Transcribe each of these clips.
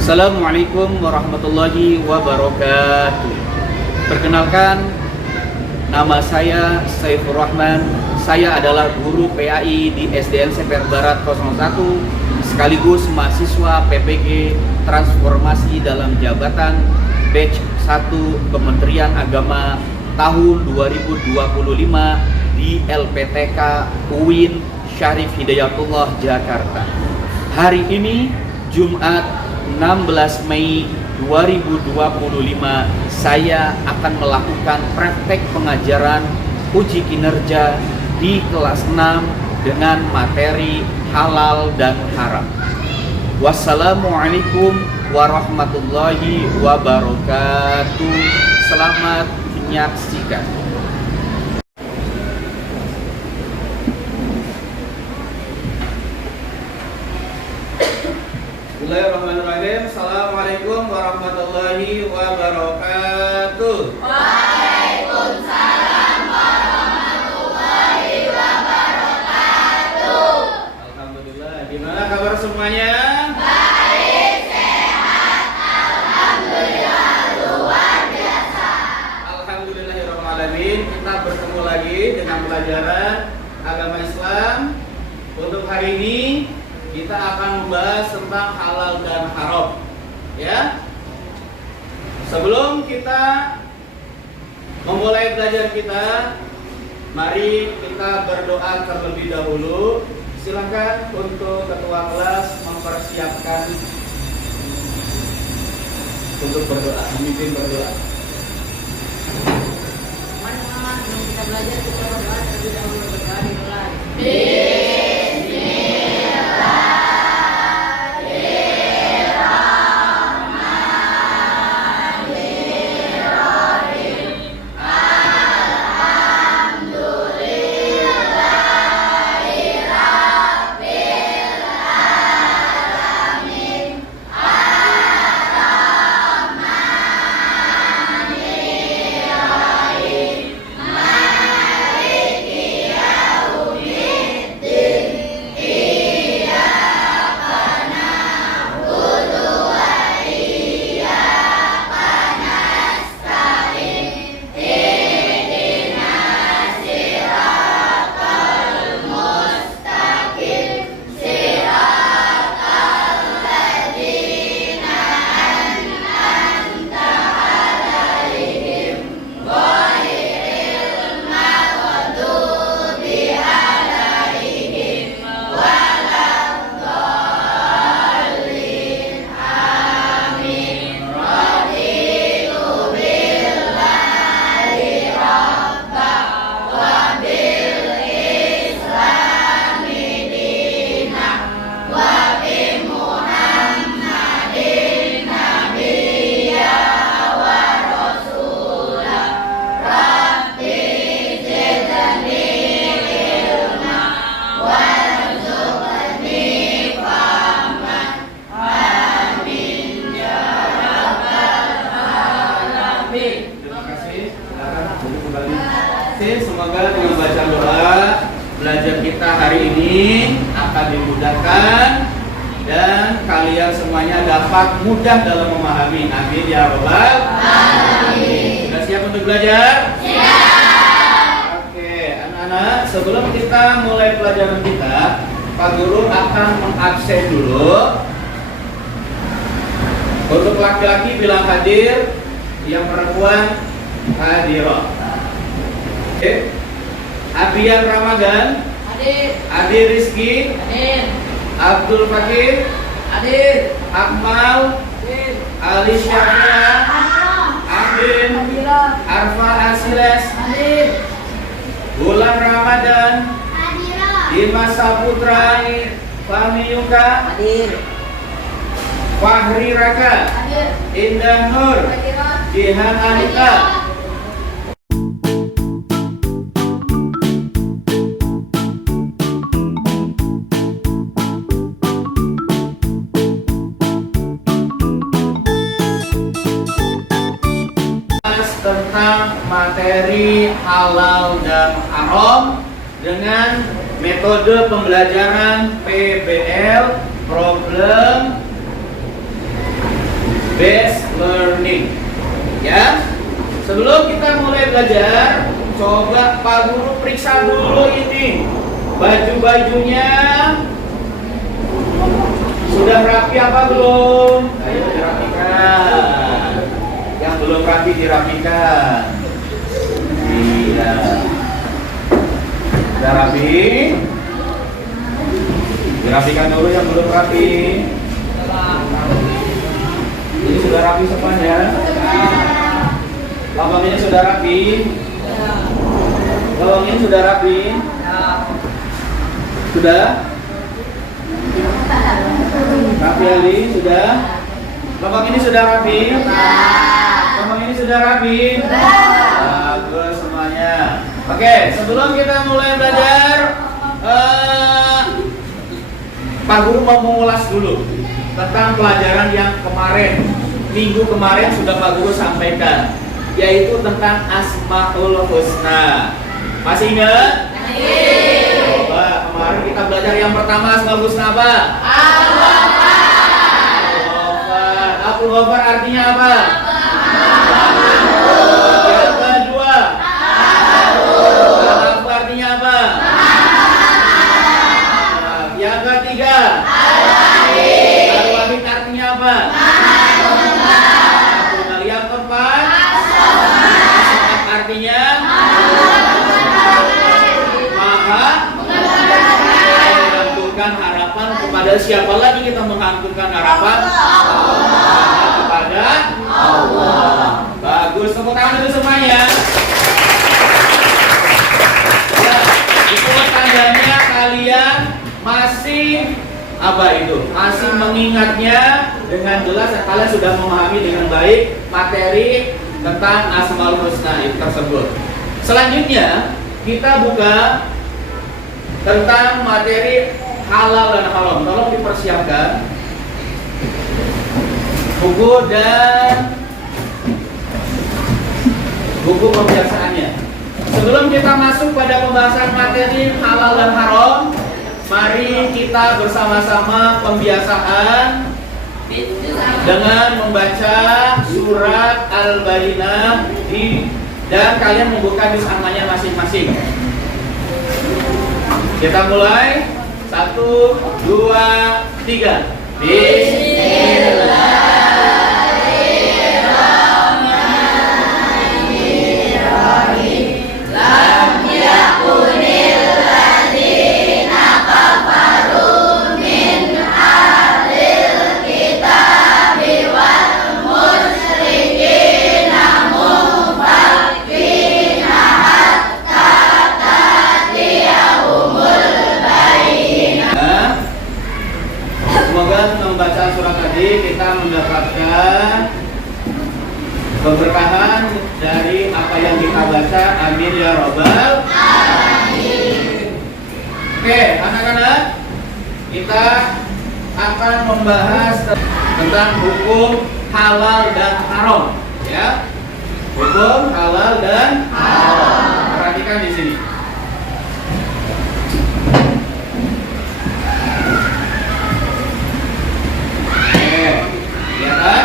Assalamualaikum warahmatullahi wabarakatuh. Perkenalkan, nama saya Saifur Rahman. Saya adalah guru PAI di SDN Semper Barat 01, sekaligus mahasiswa PPG Transformasi dalam Jabatan Batch 1 Kementerian Agama tahun 2025 di LPTK UIN Syarif Hidayatullah Jakarta. Hari ini Jumat 16 Mei 2025, saya akan melakukan praktek pengajaran uji kinerja di kelas 6 dengan materi halal dan haram. Wassalamualaikum warahmatullahi wabarakatuh. Selamat menyaksikan. Bismillahirrahmanirrahim. Assalamualaikum warahmatullahi wabarakatuh. Waalaikumsalam warahmatullahi wabarakatuh. Alhamdulillah. Gimana kabar semuanya? Baik, sehat, alhamdulillah, luar biasa. Alhamdulillahirrahmanirrahim. Kita bertemu lagi dengan pelajaran agama Islam. Untuk hari ini kita akan membahas tentang halal dan haram, ya. Sebelum kita memulai belajar kita, mari kita berdoa terlebih dahulu. Silakan untuk ketua kelas mempersiapkan untuk berdoa, memimpin berdoa. Teman-teman, sebelum kita belajar, kita berdoa terlebih dahulu. Berdoa dimulai. Semoga dengan baca doa belajar kita hari ini akan dimudahkan dan kalian semuanya dapat mudah dalam memahami. Amin ya rabbal alamin. Sudah siap untuk belajar? Siap. Oke, anak-anak, sebelum kita mulai pelajaran kita, Pak Guru akan mengabsen dulu. Untuk laki-laki bilang hadir, yang perempuan hadirah. Oke. Abian Ramadan, Hadir. Adi Rizky, Hadir. Abdul Fakir, Hadir. Akmal, Hadir. Ali Syafia, Amin, Hadirat. Arfa Asiles, Hadir. Bulan Ramadan, Dimas Saputra, Fahmi Yuka, Hadir. Fahri Raka, Hadir. Indah Nur, Hadirat. Jihan Anita. Tentang materi halal dan haram dengan metode pembelajaran PBL, problem based learning. Ya. Sebelum kita mulai belajar, coba Pak Guru periksa dulu ini. Baju-bajunya sudah rapi apa belum? Ayo dirapikan. Yang belum rapi dirapikan. Iya. Sudah rapi? Dirapikan dulu yang belum rapi. Ini sudah rapi semuanya. Lambang ini sudah rapi. Lambang ini sudah rapi. Sudah? Rapi Ali, sudah? Lambang ini sudah rapi? Lambang ini sudah rapi? Bagus semuanya. Oke, sebelum kita mulai belajar, Pak Guru mau mengulas dulu tentang pelajaran yang kemarin. Minggu kemarin sudah Pak Guru sampaikan, yaitu tentang Asmaul Husna. Masih ingat? Coba kemarin kita belajar yang pertama Asmaul Husna apa? Abdul Ghafar artinya apa? Yang kedua, Al-Afu artinya apa? Yang ketiga, Al-Wahid artinya apa? Yang keempat, artinya Maha mengantunkan harapan kepada siapa lagi kita mengantunkan harapan? Kepada Allah. Bagus, tepuk tangan dulu semuanya. Ya, itu tandanya kalian masih apa itu? Masih mengingatnya dengan jelas. Kalian sudah memahami dengan baik materi tentang Asmaul Husna itu tersebut. Selanjutnya kita buka tentang materi halal dan haram. Tolong dipersiapkan buku dan buku pembiasaannya. Sebelum kita masuk pada pembahasan materi halal dan haram, mari kita bersama-sama pembiasaan dengan membaca surat Al-Bayyinah dan kalian membuka di samanya masing-masing. Kita mulai. 1, 2, 3. Bismillah. Membaca surat tadi kita mendapatkan keberkahan dari apa yang kita baca. Amin ya robbal alamin. Oke, anak-anak, kita akan membahas tentang hukum halal dan haram, ya. Hukum halal dan haram. Perhatikan di sini. Kelihatan?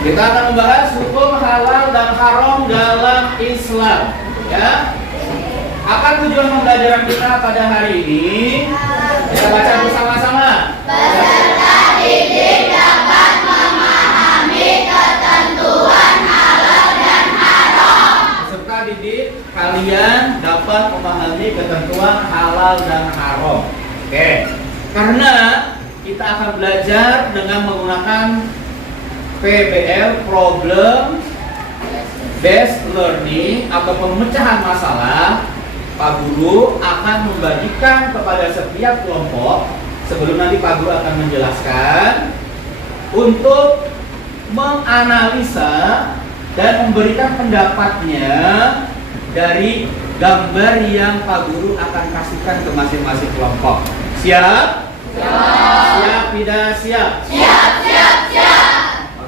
Kita akan membahas hukum halal dan haram dalam Islam, ya. Apa tujuan pembelajaran kita pada hari ini? Kita baca bersama-sama. Peserta didik dapat memahami ketentuan halal dan haram. Peserta didik kalian dapat memahami ketentuan halal dan haram. Oke. Karena kita akan belajar dengan menggunakan PBL, Problem Based Learning atau pemecahan masalah. Pak Guru akan membagikan kepada setiap kelompok, sebelum nanti Pak Guru akan menjelaskan, untuk menganalisa dan memberikan pendapatnya dari gambar yang Pak Guru akan kasihkan ke masing-masing kelompok. Siap? Siap tidak siap? Siap.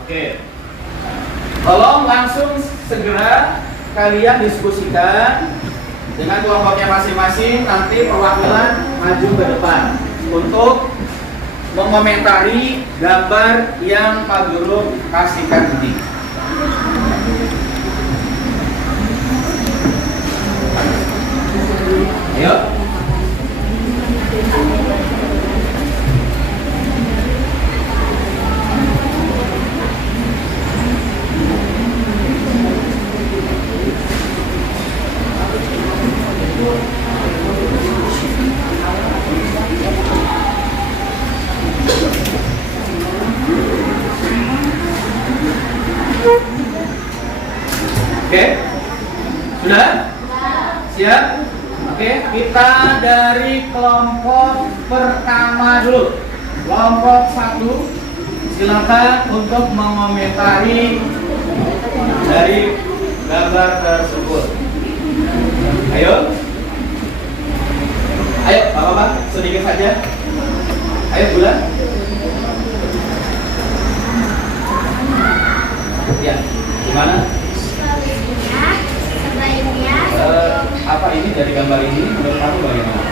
Oke. Tolong langsung segera kalian diskusikan dengan kelompoknya masing-masing. Nanti perwakilan maju ke depan. untuk mengomentari gambar yang Pak Guru kasihkan ini. Ayo. Oke, sudah? Siap? Oke, kita dari kelompok pertama dulu. Kelompok 1, silakan untuk mengomentari dari gambar tersebut. Ayo, ayo, Bapak-bapak, sedikit saja. Ayo, bulan. Ya, gimana? Sebaiknya Apa ini dari gambar ini menurut kamu bagaimana?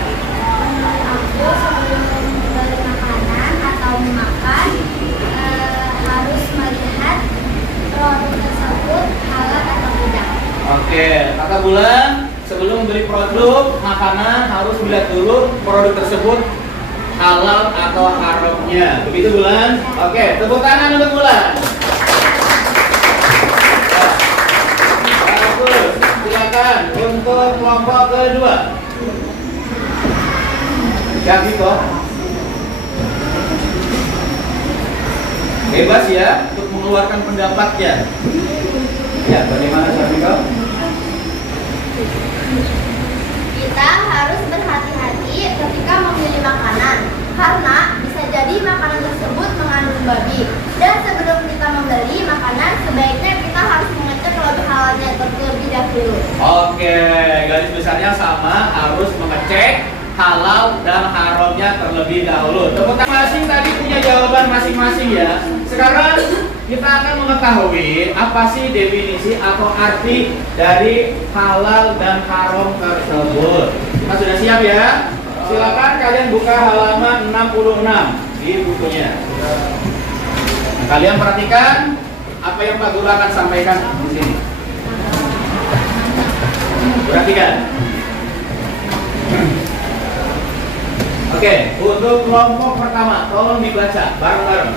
aku sebelum membeli makanan atau makan harus melihat produk tersebut halal atau tidak. Oke, kata Bulan, sebelum beli produk makanan harus melihat dulu produk tersebut halal atau haramnya. Begitu Bulan? Oke, tepuk tangan untuk Bulan. Bagus, silakan untuk kelompok kedua. Syafiko, bebas ya untuk mengeluarkan pendapatnya. Ya, bagaimana Syafiko? Kita harus berhati-hati ketika memilih makanan karena bisa jadi makanan tersebut mengandung babi. Dan sebelum kita membeli makanan, sebaiknya kita harus mengecek lebih halalnya terlebih dahulu. Oke, garis besarnya sama, harus mengecek halal dan haramnya terlebih dahulu. Tepuk tangan masing tadi punya jawaban masing-masing ya. Sekarang kita akan mengetahui apa sih definisi atau arti dari halal dan haram tersebut. Kita sudah siap ya? Silakan kalian buka halaman 66 di bukunya. Nah, kalian perhatikan apa yang Pak Guru akan sampaikan di sini. Perhatikan. Oke, untuk kelompok pertama, tolong dibaca bareng-bareng.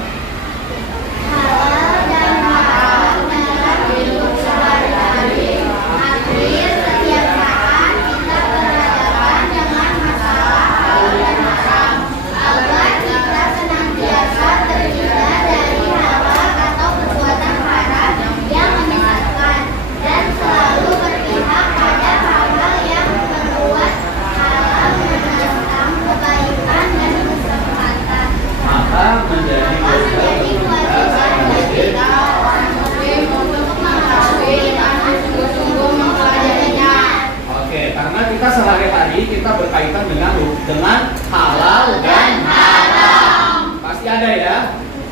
Halal dan haram dalam hidup sehari-hari. Artinya setiap saat kita berhadapan dengan masalah halal dan haram agar kita senantiasa terhindar dari hal-hal atau perbuatan haram yang menyesatkan dan selalu berpihak pada hal-hal yang membuat halal mendatang kebaikan dan kesempatan. Maka menjadi Kewajiban bagi kita orang muslim untuk mengetahui dan sungguh-sungguh mempelajarinya. Oke, karena kita sehari-hari kita berkaitan dengan halal dan haram. pasti ada ya.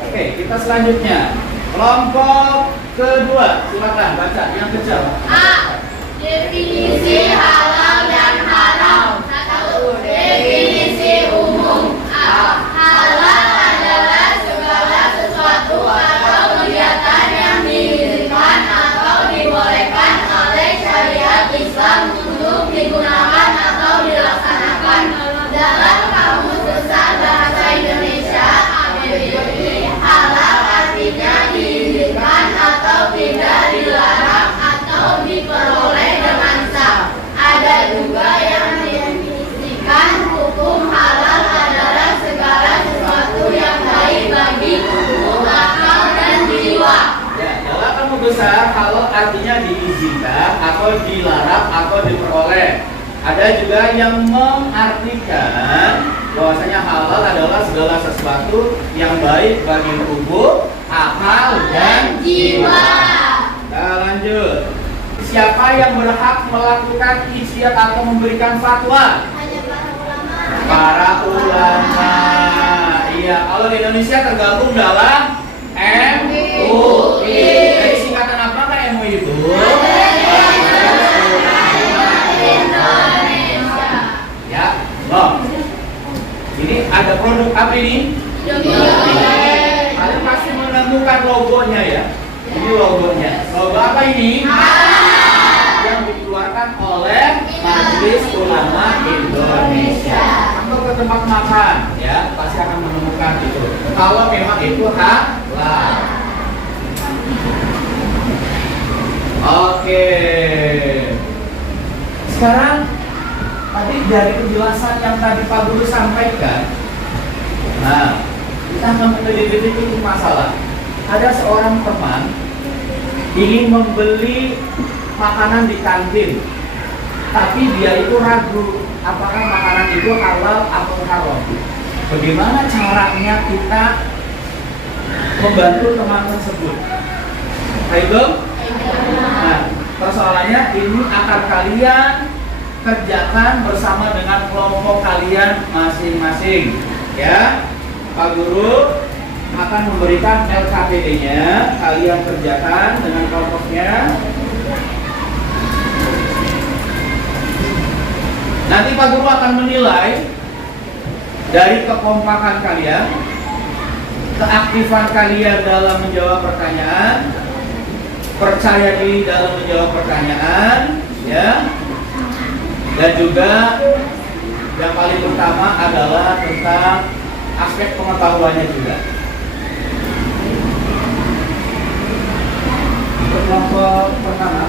Oke, kita selanjutnya kelompok kedua, silakan baca yang kecil. A. Definisi halal dan haram. 1. Definisi umum. A. Halal adalah segala sesuatu atau kegiatan yang diizinkan atau dibolehkan oleh syariat Islam untuk digunakan atau dilaksanakan. Dalam Kamus Besar Bahasa Indonesia (KBBI), halal artinya diizinkan atau tidak dilarang atau diperoleh dengan sah. Ada juga yang mendefinisikan hukum halal adalah segala sesuatu yang baik bagi tubuh, akal, dan jiwa. Ya, dalam kamus besar halal artinya diizinkan atau dilarang atau diperoleh. Ada juga yang mengartikan bahwasanya halal adalah segala sesuatu yang baik bagi tubuh, akal, dan jiwa. Nah, lanjut. Siapa yang berhak melakukan ijtihad atau memberikan fatwa? Hanya para ulama. Para ulama. Iya, kalau di Indonesia tergabung dalam MUI. Jadi singkatan apa kan MUI itu? Ya, loh. Ini ada logonya ya. Ini logonya. Logo apa ini? Yang dikeluarkan oleh Majelis Ulama Indonesia. Untuk ke tempat makan ya, pasti akan menemukan itu. Kalau memang itu halal. Oke. Sekarang tadi dari penjelasan yang tadi Pak Guru sampaikan, nah kita akan menyelidiki masalah. Ada seorang teman ingin membeli makanan di kantin, tapi dia itu ragu apakah makanan itu halal atau haram. Bagaimana caranya kita membantu teman tersebut? Baik, nah, persoalannya ini akan kalian kerjakan bersama dengan kelompok kalian masing-masing. Ya, Pak Guru akan memberikan LKPD-nya, kalian kerjakan dengan kelompoknya. Nanti Pak Guru akan menilai dari kekompakan kalian, keaktifan kalian dalam menjawab pertanyaan, percaya diri dalam menjawab pertanyaan, ya. Dan juga yang paling utama adalah tentang aspek pengetahuannya juga. Kelompok pertama,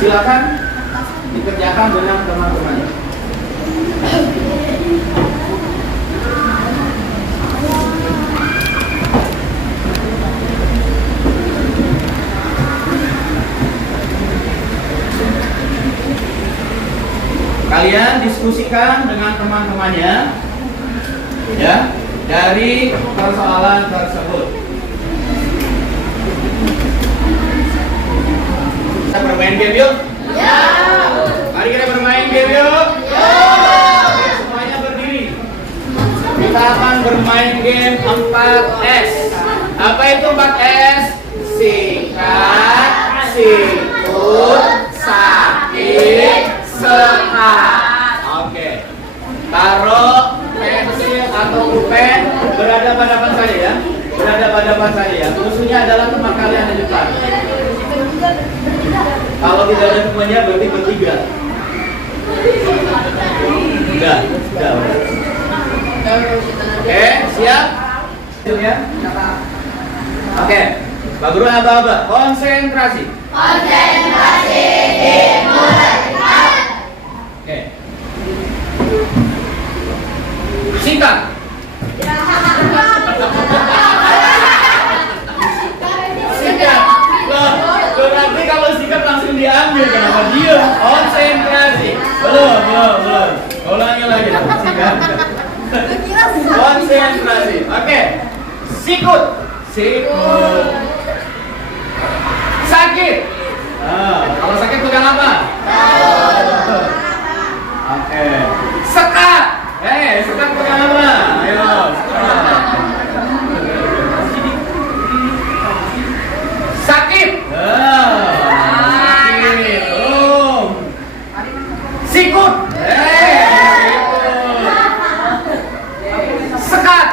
silakan dikerjakan dengan teman-teman. Kalian diskusikan dengan teman-temannya, ya, dari persoalan tersebut. Kita bermain game yuk. Ya. Mari kita bermain game yuk. Ya. Oke, semuanya berdiri. Kita akan bermain game 4S. Apa itu 4S? Singkat, singkut, sakit, sehat. Oke. Taruh pensil atau pulpen berhadapan-hadapan saja ya. Berhadapan-hadapan saja ya. Musuhnya adalah teman kalian di depan. Kalau tidak ada semuanya berarti bertiga. Enggak. Oke, siap? Ya. Oke. Pak Guru aba-aba, konsentrasi. Konsentrasi dimulai. Oke. Singkat. Singkat. Berarti kalau singkat langsung diambil, kenapa diam? Konsentrasi. Belum. Ulangi lagi. Singkat. Konsentrasi. Oke. Sikut. Sakit. Kalau sakit pegang apa? Oke. Sekat. Sekat pegang apa? Ayo. Sakit. Sakit. Sikut. Sekat.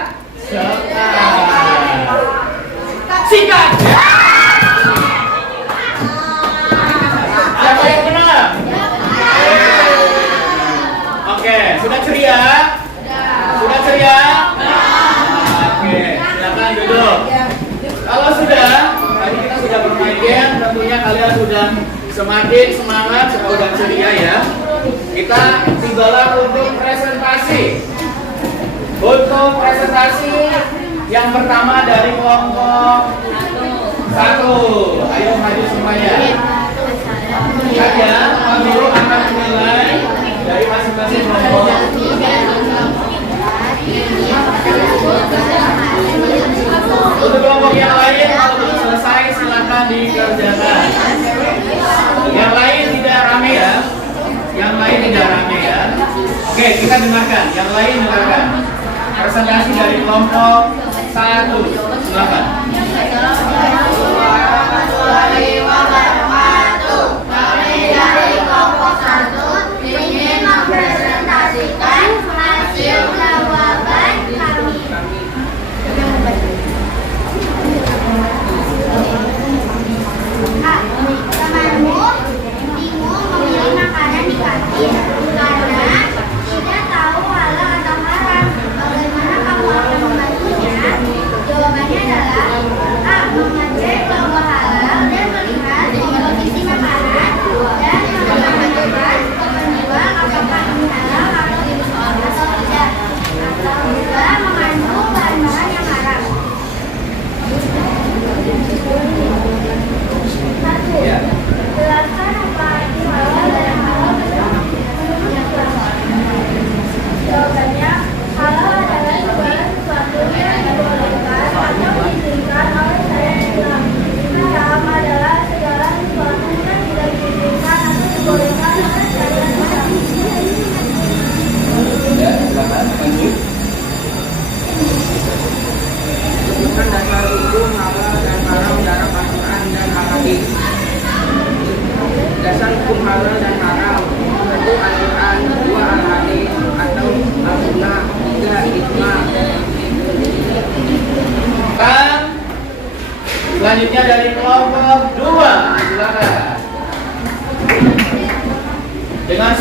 Sikat. Siapa yang benar? Oke, sudah ceria? Sudah ceria? Oke, silakan duduk. Kalau sudah, tadi kita sudah bermain game, tentunya kalian sudah semakin semangat, sudah ceria ya. Kita tibalah untuk presentasi. Untuk presentasi yang pertama dari kelompok 1. Ayo maju semuanya. Saja, Pak Guru akan menilai dari masing-masing kelompok. Untuk kelompok yang lain, kalau belum selesai silakan dikerjakan. Yang lain tidak rame ya. Yang lain tidak rame ya. Oke, kita dengarkan. Yang lain dengarkan. Presentasi dari kelompok 1. Silakan. Assalamualaikum warahmatullahi wabarakatuh. Kami dari kelompok 1 ingin mempresentasikan hasil jawaban kami.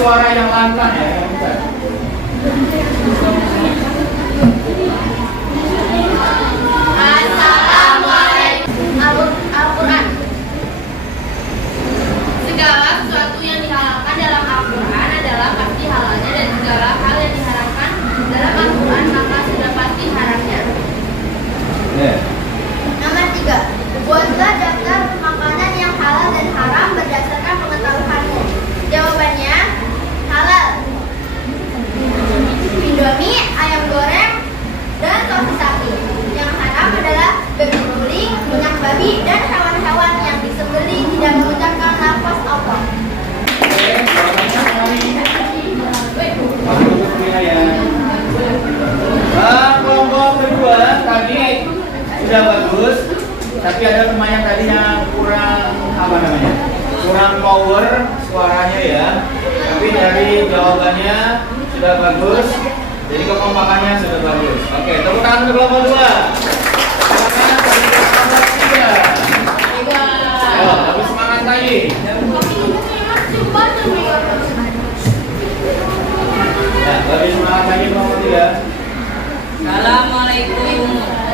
suara yang lantang ya, yang besar. Assalamualaikum. Al-Quran. Segala sesuatu yang dihalalkan dalam Al-Quran adalah pasti halalnya, dan segala hal yang diharamkan dalam Al-Quran maka sudah pasti haramnya. Nomor 3. Buatlah daftar makanan yang halal dan haram berdasarkan pengetahuanmu. Jawabannya halal. Indomie, ayam goreng, dan sosis sapi. Yang haram adalah babi guling, minyak babi, dan hewan-hewan yang disembeli tidak mengucapkan lafaz Allah. Kelompok kedua tadi sudah bagus, tapi ada teman yang tadi yang kurang kurang power suaranya ya. Tapi dari jawabannya sudah bagus, jadi kekompakannya sudah bagus. Oke, tepuk tangan untuk kelompok 2. Ayo, lebih semangat lagi. Ya, lebih semangat lagi kelompok 3.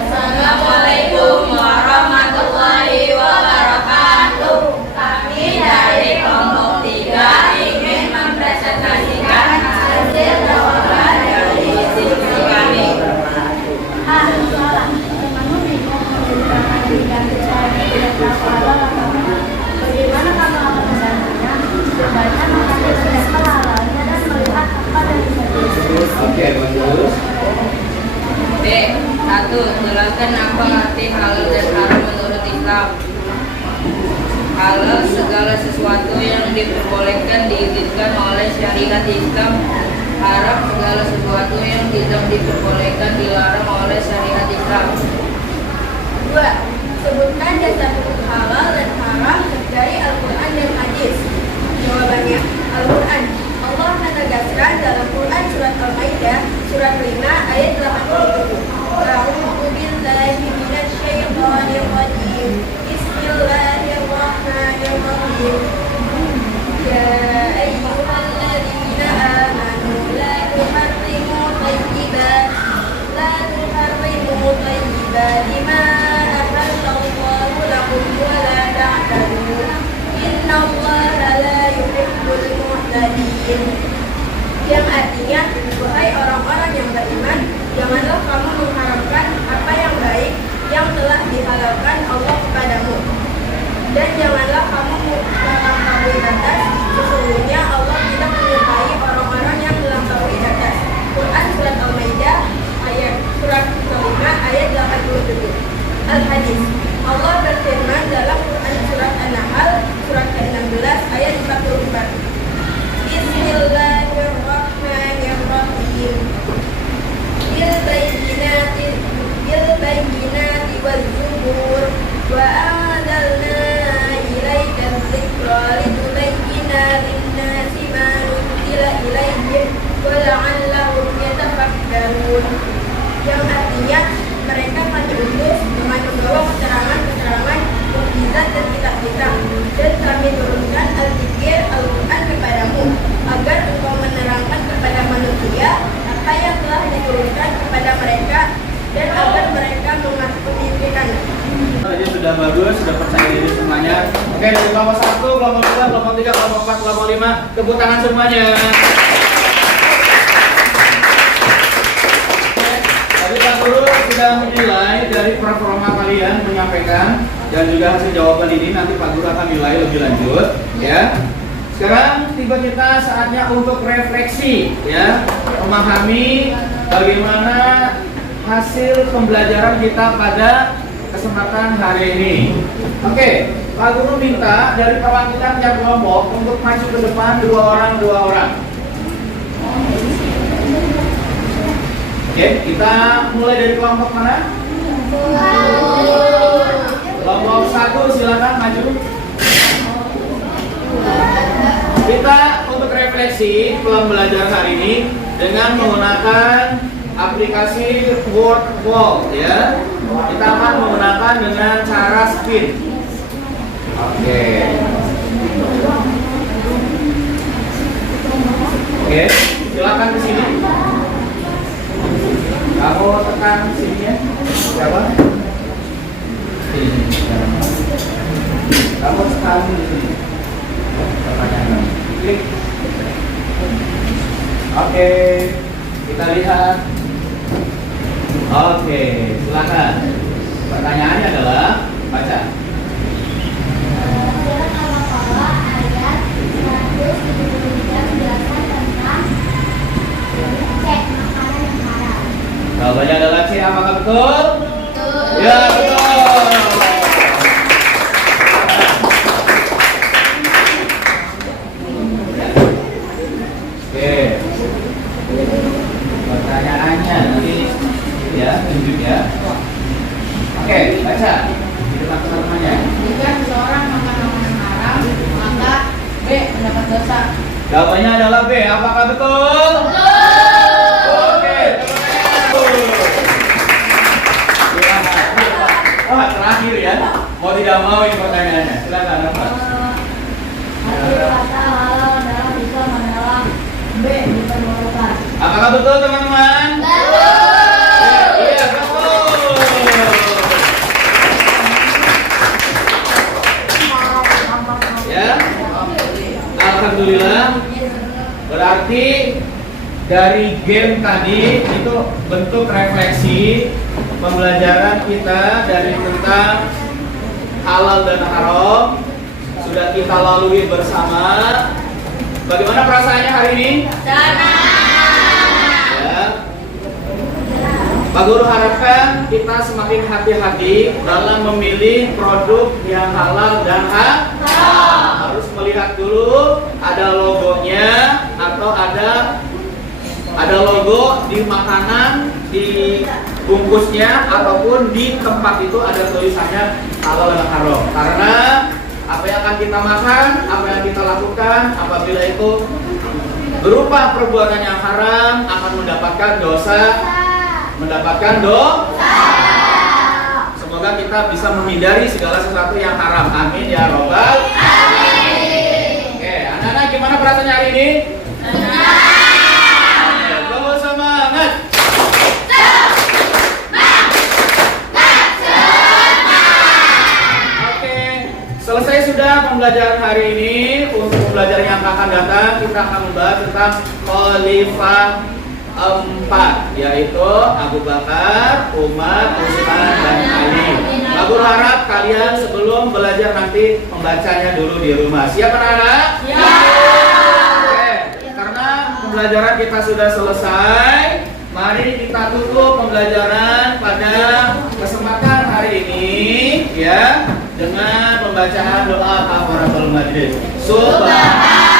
Assalamualaikum warahmatullahi wabarakatuh. Kami dari kelompok 3 ingin mempresentasikan hasil jawaban dari diskusi kami. Bagaimana kamu akan membantunya? Membaca makanan tidak halalnya dan melihat apa dari hadis. Oke, bagus. B. 1. Jelaskan apa arti halal dan haram menurut Islam. Halal segala sesuatu yang diperbolehkan diizinkan oleh syariat Islam. Haram segala sesuatu yang tidak diperbolehkan dilarang oleh syariat Islam. 2. Sebutkan dasar hukum halal dan haram dari Al-Quran dan hadis. Jawabannya Al-Quran. Allah menegaskan dalam Quran surat Al-Maidah surat 5 ayat 87. A'udzu billahi minasyaitonir rajim. Bismillahirrahmanirrahim. Ya ayyuhalladzina amanu la tuharrimu thayyibati ma ahallallahu lakum wa la ta'tadu. Innallaha la yuhibbul mu'tadin. Yang artinya, wahai orang-orang yang beriman, janganlah kamu mengharamkan apa yang baik yang telah dihalalkan Allah kepadamu, dan janganlah kamu melampaui batas. Sesungguhnya Allah tidak menyukai orang-orang yang melampaui batas. Quran surat Al-Maidah ayat surat kelima ayat 87. Al-Hadis. Allah berfirman dalam Quran surat An-Nahl surat ke-16 ayat 44. Bismillahirrahmanirrahim. Bil-bayyinati waz-zubur wa anzalna ilaika dzikra litubayyina lin-nasi ma nuzila ilaihim wa la'allahum yatafakkarun. Yang artinya, mereka kami utus dengan membawa keterangan-keterangan mukjizat dan kitab-kitab, dan kami turunkan al-dzikir Al-Quran kepadamu agar engkau menerangkan kepada manusia apa yang telah diturunkan kepada mereka, dan agar mereka memikirkannya. Jadi sudah bagus, sudah percaya diri semuanya. Oke, dari kelompok 1, kelompok 2, kelompok 3, kelompok 4, kelompok 5, tepuk tangan semuanya. Tadi Pak Guru sudah menilai dari performa kalian menyampaikan, dan juga hasil jawaban ini nanti Pak Guru akan nilai lebih lanjut, ya. Sekarang tiba kita saatnya untuk refleksi, ya, memahami bagaimana hasil pembelajaran kita pada kesempatan hari ini. Oke, Pak Guru minta dari perwakilan tiap kelompok untuk maju ke depan 2 orang. Oke, kita mulai dari kelompok mana? Kelompok 1, silakan maju. Kita untuk refleksi pembelajaran hari ini dengan menggunakan aplikasi WordWall, ya. Kita akan menggunakan dengan cara spin. Oke. Oke, silakan ke sini. Kamu tekan sini ya. Siapa? Sini. Kamu tekan di sini. Pertanyaan. Klik. Oke, kita lihat. Oke, silakan. Pertanyaannya adalah baca. Surat Al-Baqarah ayat 173 menjelaskan tentang cek makanan yang haram. Jawabannya adalah C. Apakah betul? Betul. Ya, betul. Oke. Pertanyaannya nanti ya, tunjuk ya. Oke, baca. Di depan teman-temannya. Jika seseorang makan makanan haram, maka B. mendapat dosa. Jawabannya adalah B. Apakah betul? Oke. Silakan. Wah, terakhir ya. Mau tidak mau ini pertanyaannya. Silakan, Rafa. Arti kata halal dalam Islam adalah B. diperbolehkan. Apakah betul, teman-teman? Iya, betul. Ya. Alhamdulillah. Berarti dari game tadi itu bentuk refleksi pembelajaran kita dari tentang halal dan haram sudah kita lalui bersama. Bagaimana perasaannya hari ini? Ya. Pak Guru harapkan kita semakin hati-hati dalam memilih produk yang halal dan haram. Harus melihat dulu ada logonya atau ada logo di makanan, di bungkusnya ataupun di tempat itu ada tulisannya halal dan haram. Karena apa yang akan kita makan, apa yang kita lakukan apabila itu berupa perbuatan yang haram akan mendapatkan dosa. Semoga kita bisa menghindari segala sesuatu yang haram. Amin ya robbal alamin. Oke, anak-anak gimana perasaannya hari ini? Bawa semangat. Oke, selesai sudah pembelajaran hari ini. Untuk pembelajaran yang akan datang kita akan membahas tentang khalifah 4, yaitu Abu Bakar, Umar, Utsman, dan Ali. Aku harap kalian sebelum belajar nanti membacanya dulu di rumah. Siap anak-anak? Oke, karena pembelajaran kita sudah selesai, mari kita tutup pembelajaran pada kesempatan hari ini ya dengan pembacaan doa kafaratul majlis. Subhan